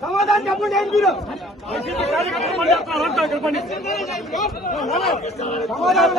సమాధానం చెప్పండి ఏం మీరు సమాధానం